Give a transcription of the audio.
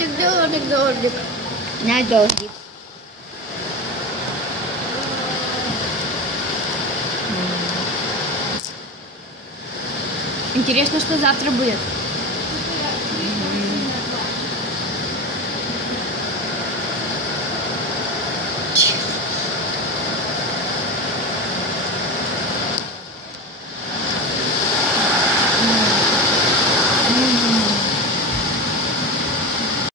Дождик, дождик, дождик. На дождик. Интересно, что завтра будет.